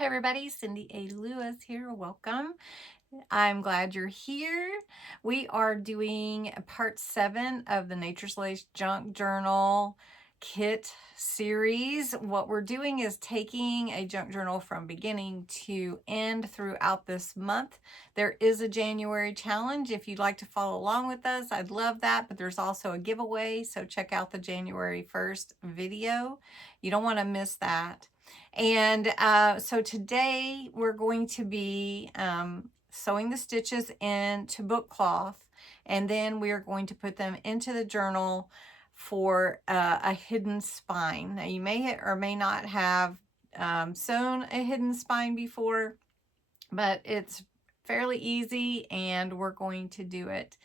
Hi everybody, Cindy A. Lewis here. Welcome. I'm glad you're here. We are doing part 7 of the Nature's Lace Junk Journal kit series. What we're doing is taking a junk journal from beginning to end throughout this month. There is a January challenge. If you'd like to follow along with us, I'd love that, but there's also a giveaway, so check out the January 1st video. You don't want to miss that. And so today we're going to be sewing the stitches into book cloth, and then we are going to put them into the journal for a hidden spine. Now you may or may not have sewn a hidden spine before, but it's fairly easy and we're going to do it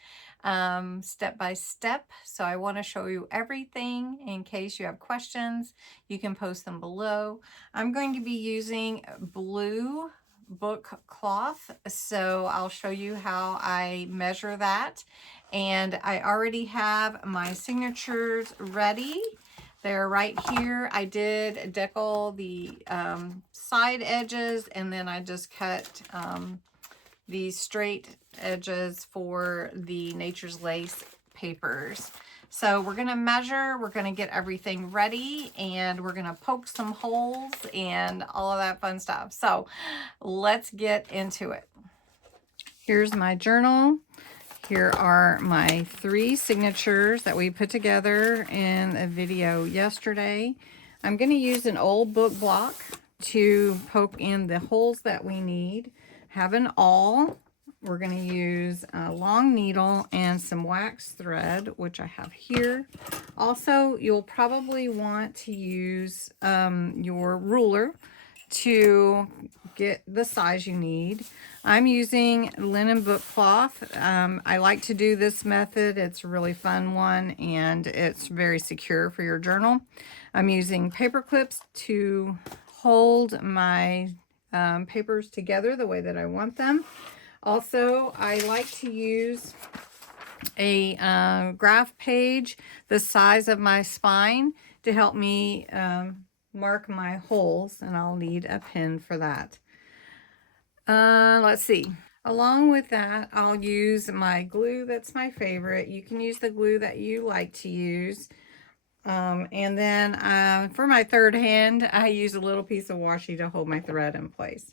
step by step. So I want to show you everything. In case you have questions, you can post them below. I'm going to be using blue book cloth, so I'll show you how I measure that. And I already have my signatures ready. They're right here. I did decal the side edges, and then I just cut the straight edges for the Nature's Lace papers. So we're going to measure, we're going to get everything ready, and we're going to poke some holes and all of that fun stuff. So let's get into it. Here's my journal. Here are my 3 signatures that we put together in a video yesterday. I'm going to use an old book block to poke in the holes that we need. Have an awl. We're going to use a long needle and some wax thread, which I have here. Also, you'll probably want to use your ruler to get the size you need. I'm using linen book cloth. I like to do this method. It's a really fun one, and it's very secure for your journal. I'm using paper clips to hold my papers together the way that I want them. Also, I like to use a graph page the size of my spine to help me mark my holes, and I'll need a pen for that. Let's see. Along with that, I'll use my glue. That's my favorite. You can use the glue that you like to use. And then for my third hand, I use a little piece of washi to hold my thread in place.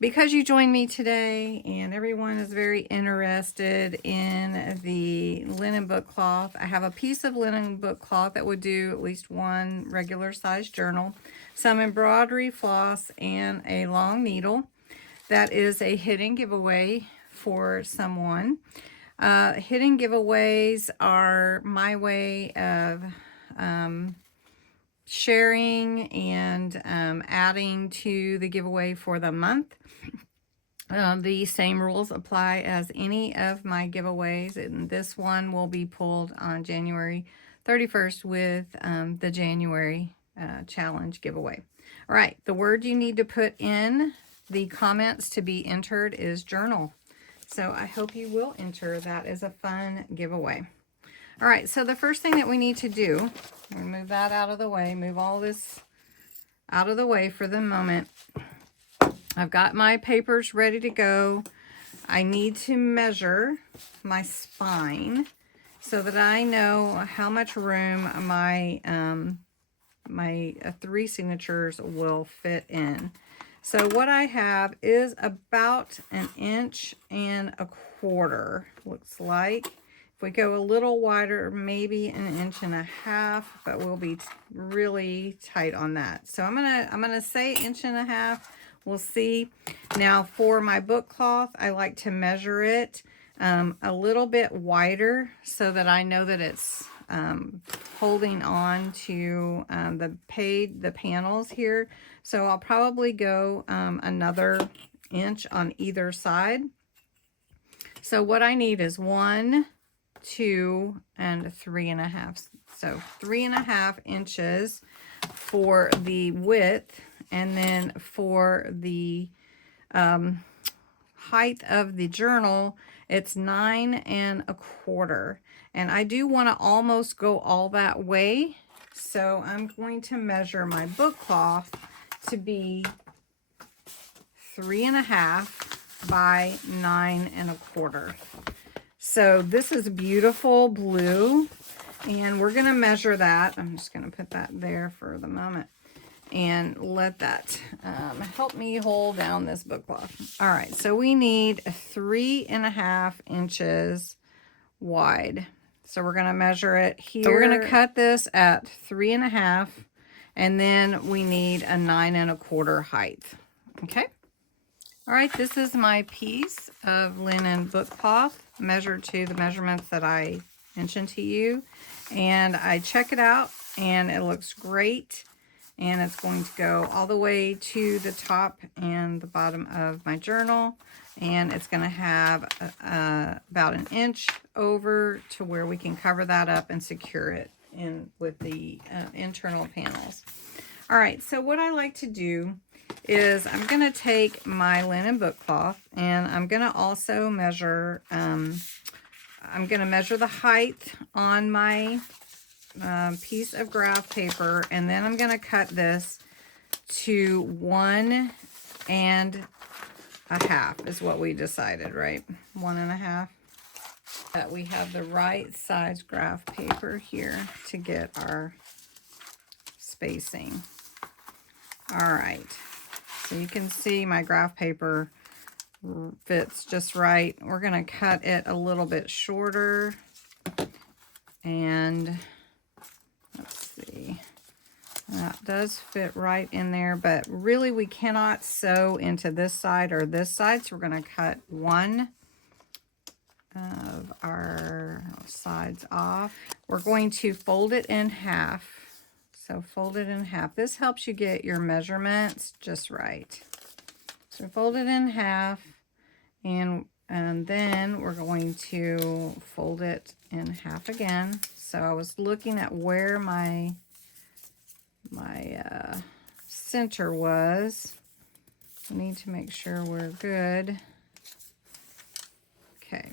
Because you joined me today and everyone is very interested in the linen book cloth, I have a piece of linen book cloth that would do at least one regular size journal, some embroidery floss, and a long needle. That is a hidden giveaway for someone. Hidden giveaways are my way of sharing and adding to the giveaway for the month. The same rules apply as any of my giveaways, and this one will be pulled on January 31st with the January challenge giveaway. All right, the word you need to put in the comments to be entered is journal. So I hope you will enter. That is a fun giveaway. All right, so the first thing that we need to do, I'm going to move that out of the way, move all this out of the way for the moment. I've got my papers ready to go. I need to measure my spine so that I know how much room my 3 signatures will fit in. So what I have is about 1.25 inches, looks like. If we go a little wider, maybe 1.5 inches, but we'll be really tight on that. So I'm gonna say 1.5 inches. We'll see. Now for my book cloth, I like to measure it a little bit wider so that I know that it's holding on to the panels here. So I'll probably go another inch on either side. So what I need is 1, 2, and 3.5. So 3.5 inches for the width, and then for the height of the journal, it's 9.25. And I do want to almost go all that way, so I'm going to measure my book cloth to be 3.5 by 9.25. So this is beautiful blue, and we're gonna measure that. I'm just gonna put that there for the moment and let that help me hold down this book cloth. All right, so we need 3.5 inches wide. So we're gonna measure it here. So we're gonna cut this at 3.5, and then we need a 9.25 height. Okay. All right, this is my piece of linen book cloth measured to the measurements that I mentioned to you. And I check it out and it looks great. And it's going to go all the way to the top and the bottom of my journal. And it's going to have about 1 inch over to where we can cover that up and secure it in with the internal panels. All right, so what I like to do is I'm going to take my linen book cloth and I'm going to also measure, I'm going to measure the height on my piece of graph paper, and then I'm going to cut this to 1.5 is what we decided, right? 1.5. That we have the right size graph paper here to get our spacing. All right, so you can see my graph paper fits just right. We're going to cut it a little bit shorter, and let's see, that does fit right in there, but really we cannot sew into this side or this side, so we're going to cut one of our sides off. We're going to fold it in half. So fold it in half. This helps you get your measurements just right. So fold it in half, and then we're going to fold it in half again. So I was looking at where my center was. I need to make sure we're good. Okay.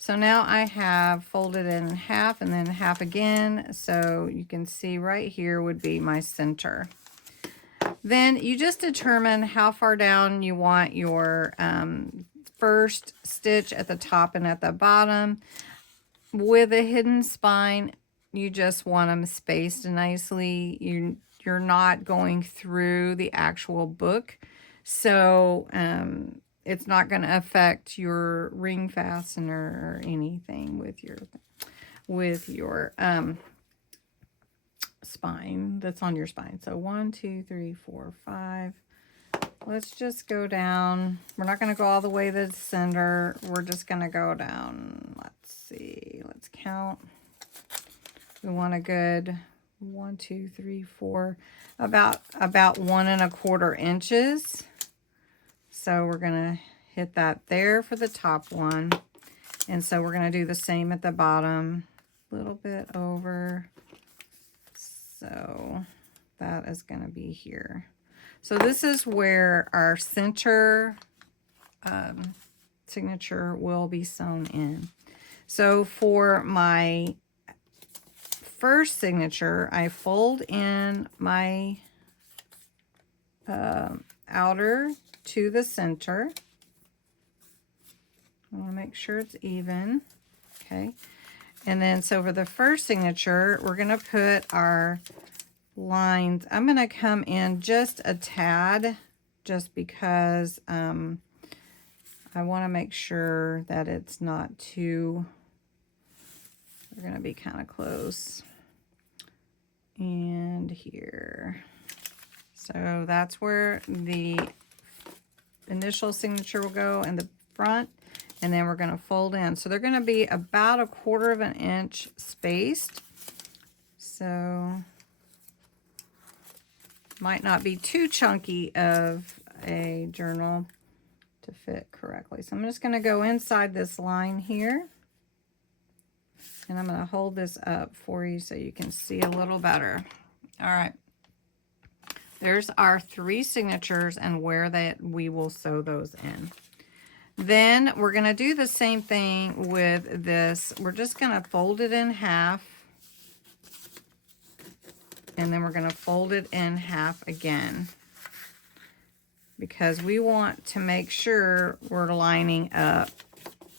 So now I have folded in half and then half again. So you can see right here would be my center. Then you just determine how far down you want your first stitch at the top and at the bottom. With a hidden spine, you just want them spaced nicely. You're not going through the actual book. So it's not going to affect your ring fastener or anything with your spine that's on your spine. So 1, 2, 3, 4, 5. Let's just go down. We're not going to go all the way to the center. We're just going to go down. Let's see. Let's count. We want a good 1, 2, 3, 4, about 1.25 inches. So we're going to hit that there for the top one. And so we're going to do the same at the bottom. A little bit over. So that is going to be here. So this is where our center signature will be sewn in. So for my first signature, I fold in my outer to the center. I want to make sure it's even. Okay. And then so for the first signature, we're going to put our lines. I'm going to come in just a tad just because I want to make sure that it's not too, we're going to be kind of close. And here. So that's where the initial signature will go in the front, and then we're going to fold in. So they're going to be about 1/4 inch spaced. So might not be too chunky of a journal to fit correctly. So I'm just going to go inside this line here, and I'm going to hold this up for you so you can see a little better. All right. There's our 3 signatures and where that we will sew those in. Then we're going to do the same thing with this. We're just going to fold it in half. And then we're going to fold it in half again. because we want to make sure we're lining up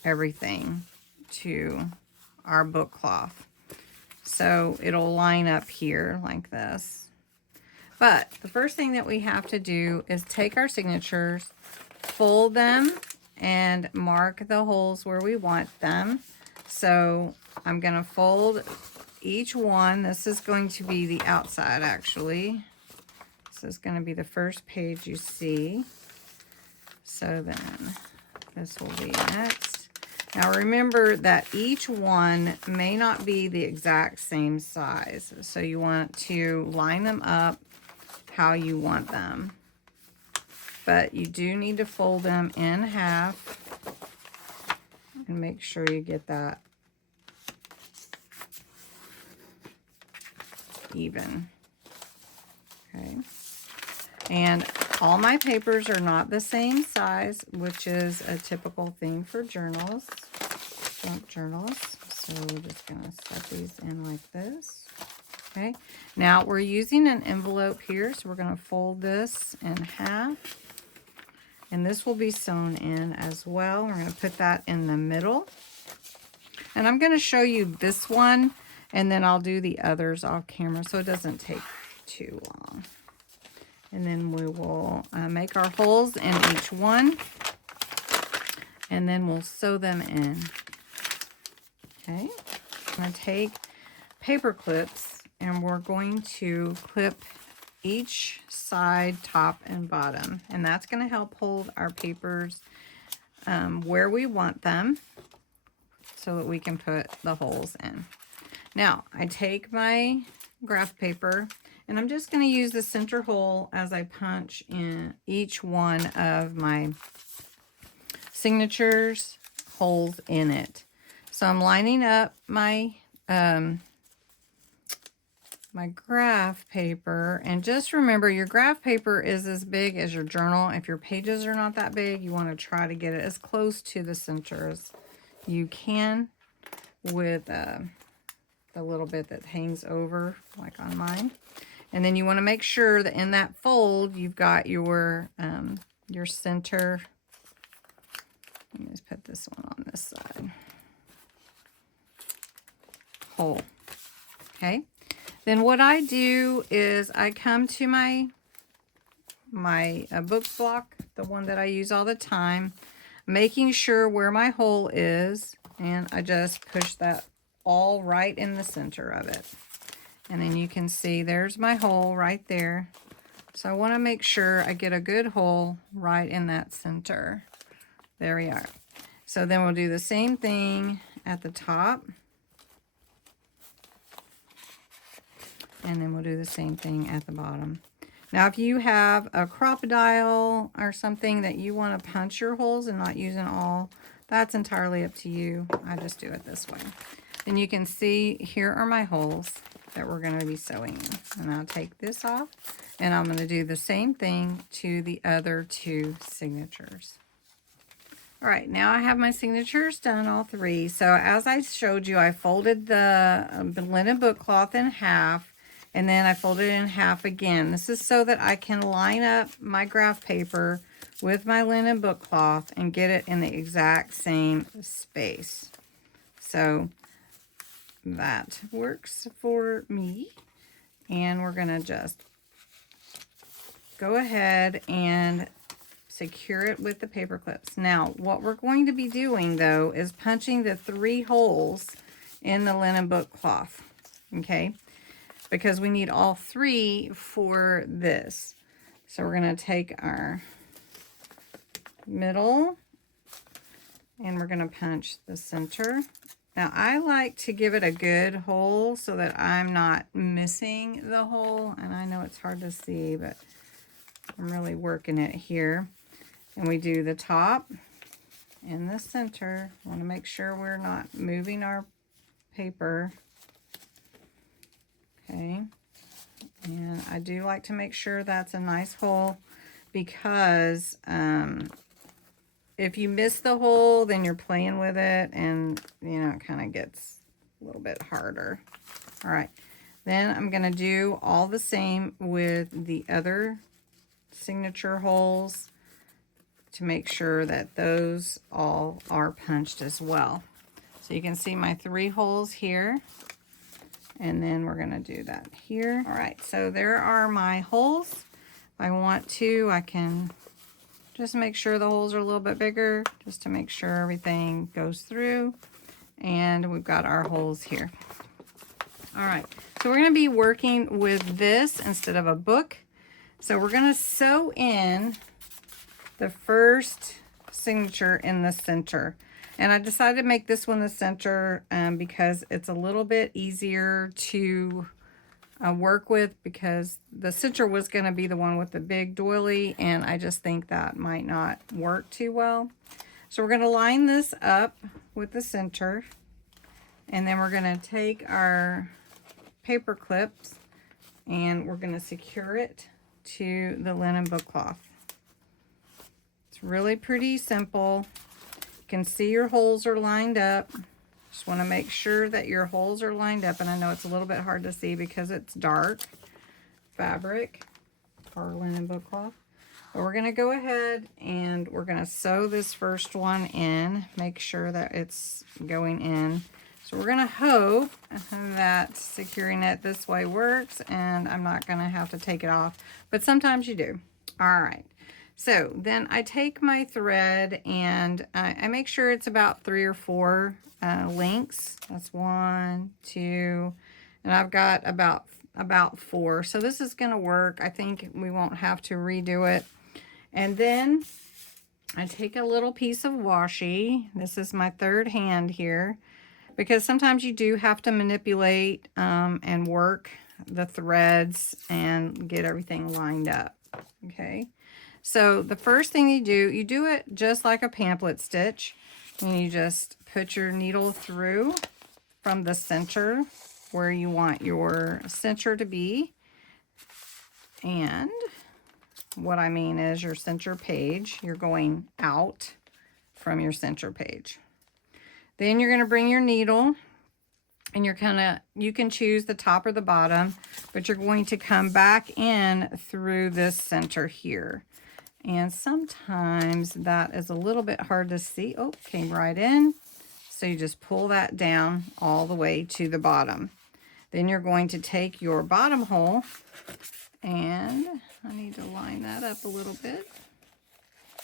everything to our book cloth. So it'll line up here like this. But the first thing that we have to do is take our signatures, fold them, and mark the holes where we want them. So I'm going to fold each one. This is going to be the outside, actually. This is going to be the first page you see. So then this will be next. Now remember that each one may not be the exact same size. So you want to line them up how you want them. But you do need to fold them in half and make sure you get that even. Okay. And all my papers are not the same size, which is a typical thing for journals, junk journals. So we're just going to set these in like this. Okay. Now we're using an envelope here, so we're going to fold this in half. And this will be sewn in as well. We're going to put that in the middle. And I'm going to show you this one, and then I'll do the others off camera so it doesn't take too long. And then we will make our holes in each one, and then we'll sew them in. Okay, I'm going to take paper clips, and we're going to clip each side, top and bottom, and that's going to help hold our papers where we want them so that we can put the holes in. Now I take my graph paper, and I'm just going to use the center hole as I punch in each one of my signatures holes in it. So I'm lining up my my graph paper, and just remember your graph paper is as big as your journal. If your pages are not that big, you want to try to get it as close to the center as you can with the little bit that hangs over, like on mine. And then you want to make sure that in that fold you've got your center. Let me just put this one on this side. Hole. Okay. Then what I do is I come to my book block, the one that I use all the time, making sure where my hole is, and I just push that all right in the center of it. And then you can see there's my hole right there. So I want to make sure I get a good hole right in that center. There we are. So then we'll do the same thing at the top. And then we'll do the same thing at the bottom. Now, if you have a crocodile or something that you want to punch your holes and not using all, that's entirely up to you. I just do it this way. Then you can see here are my holes that we're going to be sewing in. And I'll take this off, and I'm going to do the same thing to the other two signatures. All right, now I have my signatures done, all three. So as I showed you, I folded the linen book cloth in half, and then I folded it in half again. This is so that I can line up my graph paper with my linen book cloth and get it in the exact same space. So that works for me. And we're gonna just go ahead and secure it with the paper clips. Now, what we're going to be doing though is punching the 3 holes in the linen book cloth, okay? Because we need all 3 for this. So we're gonna take our middle and we're gonna punch the center. Now I like to give it a good hole so that I'm not missing the hole, and I know it's hard to see, but I'm really working it here. And we do the top and the center. Want to make sure we're not moving our paper. Okay. And I do like to make sure that's a nice hole, because if you miss the hole, then you're playing with it, and you know, it kind of gets a little bit harder. All right. Then I'm going to do all the same with the other signature holes to make sure that those all are punched as well. So you can see my 3 holes here, and then we're going to do that here. All right, so there are my holes. If I want to, I can just make sure the holes are a little bit bigger, just to make sure everything goes through. And we've got our holes here. All right, so we're going to be working with this instead of a book. So we're going to sew in the first signature in the center. And I decided to make this one the center because it's a little bit easier to work with, because the center was going to be the one with the big doily, and I just think that might not work too well. So we're going to line this up with the center, and then we're going to take our paper clips and we're going to secure it to the linen book cloth. It's really pretty simple. You can see your holes are lined up. Just want to make sure that your holes are lined up, and I know it's a little bit hard to see because it's dark fabric or linen book cloth. But we're going to go ahead and we're going to sew this first one in, make sure that it's going in. So we're going to hope that securing it this way works, and I'm not going to have to take it off, but sometimes you do. All right. So then I take my thread and I make sure it's about 3 or 4 links. That's 1, 2, and I've got about 4. So this is going to work. I think we won't have to redo it. And then I take a little piece of washi. This is my third hand here, because sometimes you do have to manipulate and work the threads and get everything lined up. Okay. So the first thing you do it just like a pamphlet stitch, and you just put your needle through from the center where you want your center to be. And what I mean is your center page, you're going out from your center page. Then you're going to bring your needle, and you can choose the top or the bottom, but you're going to come back in through this center here. And sometimes that is a little bit hard to see. Oh, came right in. So you just pull that down all the way to the bottom. Then you're going to take your bottom hole, and I need to line that up a little bit.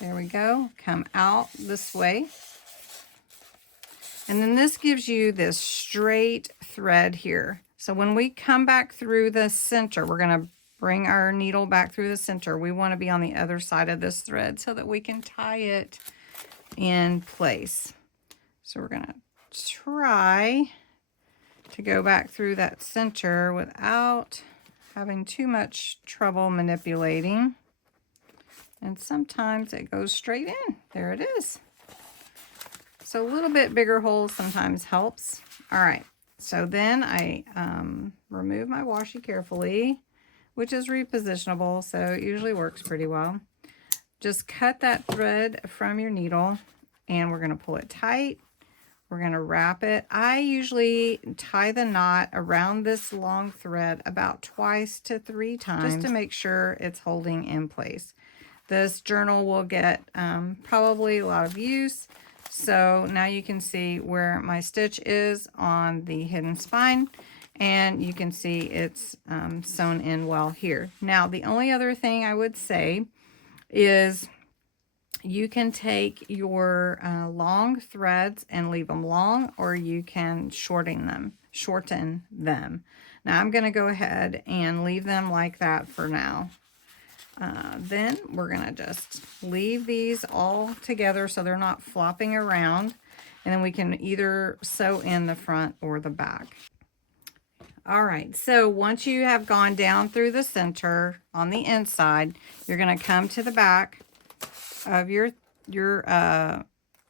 There we go. Come out this way. And then this gives you this straight thread here. So when we come back through the center, we're going to bring our needle back through the center. We want to be on the other side of this thread so that we can tie it in place. So we're going to try to go back through that center without having too much trouble manipulating. And sometimes it goes straight in. There it is. So a little bit bigger holes sometimes helps. All right, so then I remove my washi carefully, which is repositionable, so it usually works pretty well. Just cut that thread from your needle, and we're going to pull it tight. We're going to wrap it. I usually tie the knot around this long thread about 2 to 3 times, just to make sure it's holding in place. This journal will get probably a lot of use. So now you can see where my stitch is on the hidden spine, and you can see it's sewn in well here. Now, the only other thing I would say is you can take your long threads and leave them long, or you can shorten them. Now, I'm going to go ahead and leave them like that for now. Then we're going to just leave these all together so they're not flopping around, and then we can either sew in the front or the back. All right, so once you have gone down through the center on the inside, you're going to come to the back of your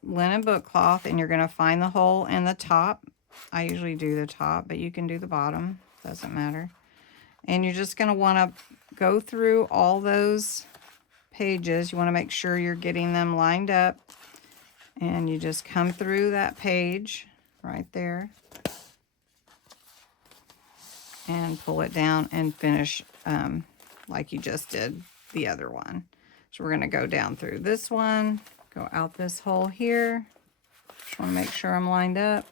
linen book cloth, and you're going to find the hole in the top. I usually do the top, but you can do the bottom, doesn't matter. And you're just going to want to go through all those pages. You want to make sure you're getting them lined up, and you just come through that page right there and pull it down and finish like you just did the other one. So we're going to go down through this one, go out this hole here. Just want to make sure I'm lined up.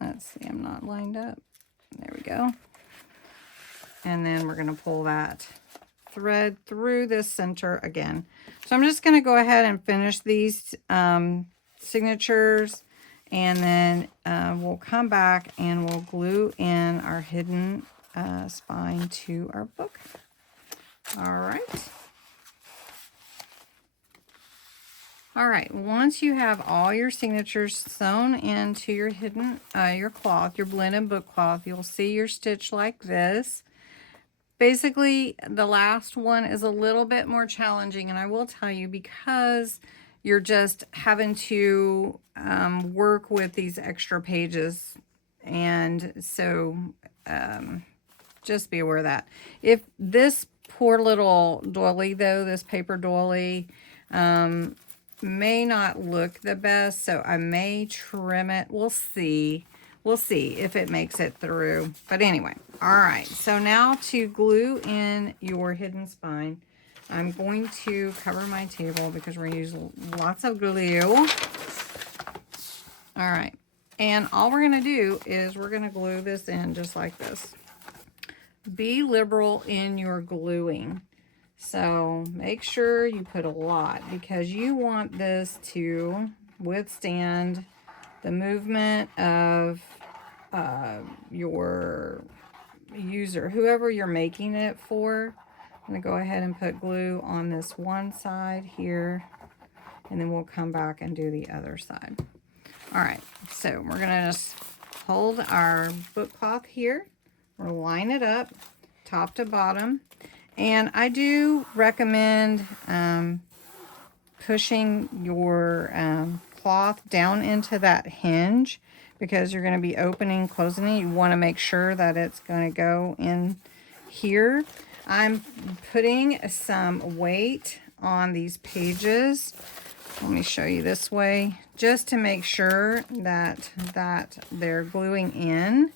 Let's see, I'm not lined up. There we go. And then we're going to pull that thread through this center again. So I'm just going to go ahead and finish these signatures, and then we'll come back and we'll glue in our hidden spine to our book. All right. All right, once you have all your signatures sewn into your hidden, your cloth, your blended book cloth, you'll see your stitch like this. Basically, the last one is a little bit more challenging, and I will tell you, because you're just having to work with these extra pages, and so just be aware of that. If this poor little doily, though, this paper doily, may not look the best, so I may trim it. We'll see. We'll see if it makes it through. But anyway, all right. So now to glue in your hidden spine, I'm going to cover my table because we're going to use lots of glue. All right. And all we're going to do is we're going to glue this in just like this. Be liberal in your gluing. So make sure you put a lot, because you want this to withstand the movement of your user, whoever you're making it for. I'm going to go ahead and put glue on this one side here, and then we'll come back and do the other side. All right, so we're going to just hold our book cloth here. We'll line it up top to bottom. And I do recommend pushing your cloth down into that hinge, because you're going to be opening, closing it. You want to make sure that it's going to go in here. I'm putting some weight on these pages. Let me show you this way, just to make sure that they're gluing in.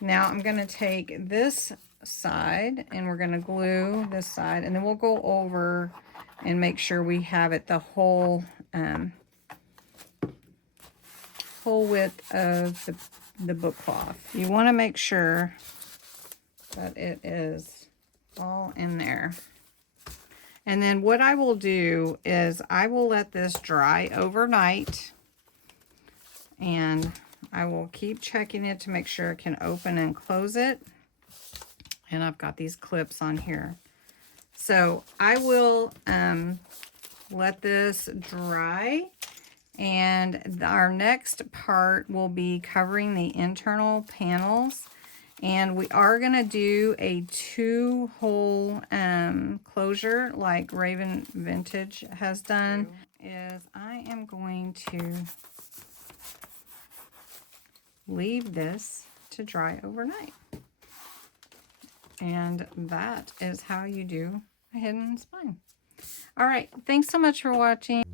Now I'm going to take this side and we're going to glue this side, and then we'll go over and make sure we have it the whole width of the book cloth. You want to make sure that it is all in there. And then what I will do is I will let this dry overnight, and I will keep checking it to make sure it can open and close it. And I've got these clips on here. So I will let this dry, and our next part will be covering the internal panels. And we are going to do a 2-hole closure like Raven Vintage has done. Is I am going to leave this to dry overnight. And that is how you do a hidden spine. All right, thanks so much for watching.